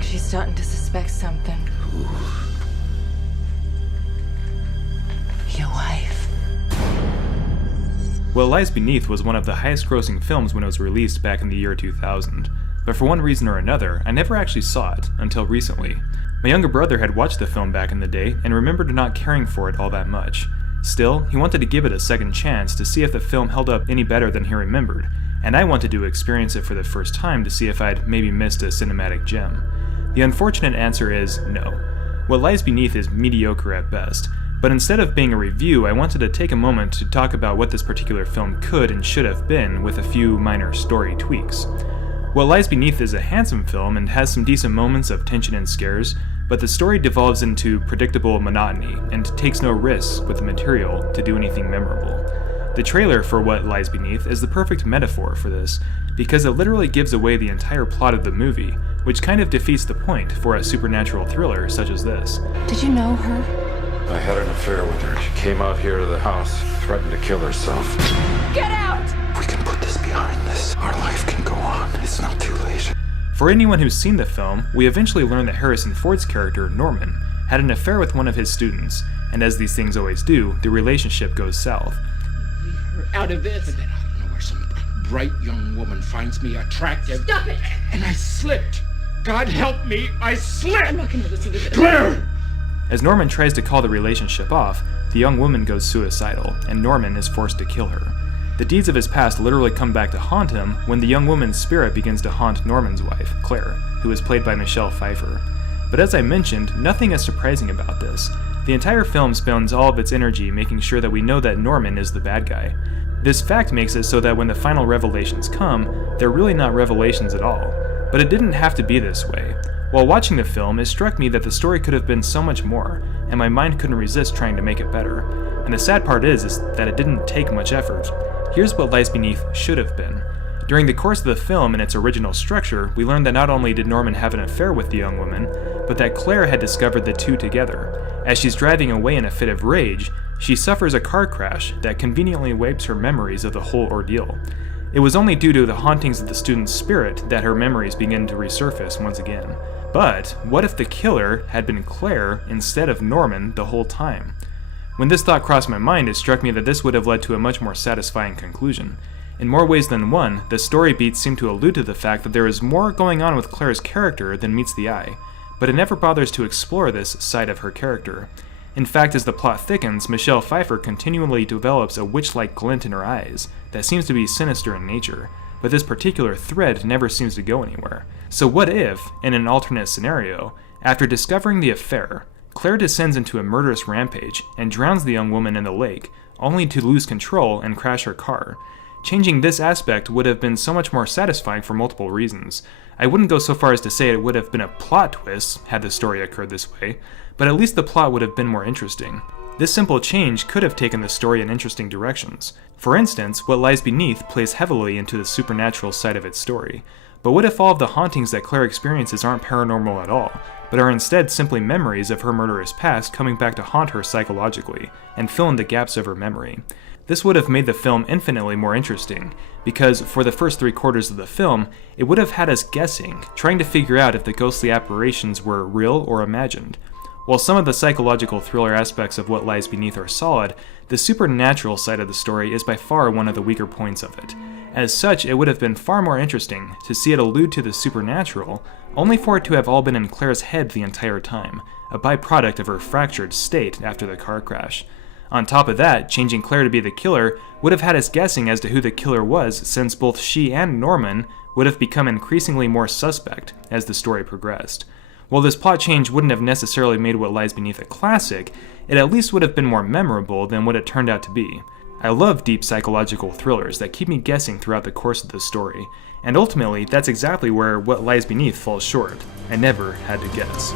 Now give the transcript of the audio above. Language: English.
think she's starting to suspect something. Ooh. Your wife. What Lies Beneath was one of the highest grossing films when it was released back in the year 2000, but for one reason or another, I never actually saw it until recently. My younger brother had watched the film back in the day and remembered not caring for it all that much. Still, he wanted to give it a second chance to see if the film held up any better than he remembered, and I wanted to experience it for the first time to see if I'd maybe missed a cinematic gem. The unfortunate answer is no. What Lies Beneath is mediocre at best, but instead of being a review, I wanted to take a moment to talk about what this particular film could and should have been with a few minor story tweaks. What Lies Beneath is a handsome film and has some decent moments of tension and scares, but the story devolves into predictable monotony and takes no risks with the material to do anything memorable. The trailer for What Lies Beneath is the perfect metaphor for this, because it literally gives away the entire plot of the movie, which kind of defeats the point for a supernatural thriller such as this. Did you know her? I had an affair with her. She came out here to the house, threatened to kill herself. Get out! We can put this behind us. Our life can go on. It's not too late. For anyone who's seen the film, we eventually learn that Harrison Ford's character, Norman, had an affair with one of his students, and as these things always do, the relationship goes south. Leave her out of this. But then out of nowhere, some bright young woman finds me attractive. Stop it! And I slipped. God help me, I slipped! I'm not gonna listen to this. Claire! As Norman tries to call the relationship off, the young woman goes suicidal, and Norman is forced to kill her. The deeds of his past literally come back to haunt him when the young woman's spirit begins to haunt Norman's wife, Claire, who is played by Michelle Pfeiffer. But as I mentioned, nothing is surprising about this. The entire film spends all of its energy making sure that we know that Norman is the bad guy. This fact makes it so that when the final revelations come, they're really not revelations at all. But it didn't have to be this way. While watching the film, it struck me that the story could have been so much more, and my mind couldn't resist trying to make it better. And the sad part is that it didn't take much effort. Here's what Lies Beneath should have been. During the course of the film and its original structure, we learned that not only did Norman have an affair with the young woman, but that Claire had discovered the two together. As she's driving away in a fit of rage, she suffers a car crash that conveniently wipes her memories of the whole ordeal. It was only due to the hauntings of the student's spirit that her memories begin to resurface once again. But what if the killer had been Claire instead of Norman the whole time? When this thought crossed my mind, it struck me that this would have led to a much more satisfying conclusion. In more ways than one, the story beats seem to allude to the fact that there is more going on with Claire's character than meets the eye, but it never bothers to explore this side of her character. In fact, as the plot thickens, Michelle Pfeiffer continually develops a witch-like glint in her eyes that seems to be sinister in nature, but this particular thread never seems to go anywhere. So what if, in an alternate scenario, after discovering the affair, Claire descends into a murderous rampage and drowns the young woman in the lake, only to lose control and crash her car? Changing this aspect would have been so much more satisfying for multiple reasons. I wouldn't go so far as to say it would have been a plot twist had the story occurred this way, but at least the plot would have been more interesting. This simple change could have taken the story in interesting directions. For instance, What Lies Beneath plays heavily into the supernatural side of its story. But what if all of the hauntings that Claire experiences aren't paranormal at all, but are instead simply memories of her murderous past coming back to haunt her psychologically, and fill in the gaps of her memory? This would have made the film infinitely more interesting, because for the first 3/4 of the film, it would have had us guessing, trying to figure out if the ghostly apparitions were real or imagined. While some of the psychological thriller aspects of What Lies Beneath are solid, the supernatural side of the story is by far one of the weaker points of it. As such, it would have been far more interesting to see it allude to the supernatural, only for it to have all been in Claire's head the entire time, a byproduct of her fractured state after the car crash. On top of that, changing Claire to be the killer would have had us guessing as to who the killer was, since both she and Norman would have become increasingly more suspect as the story progressed. While this plot change wouldn't have necessarily made What Lies Beneath a classic, it at least would have been more memorable than what it turned out to be. I love deep psychological thrillers that keep me guessing throughout the course of the story, and ultimately that's exactly where What Lies Beneath falls short. I never had to guess.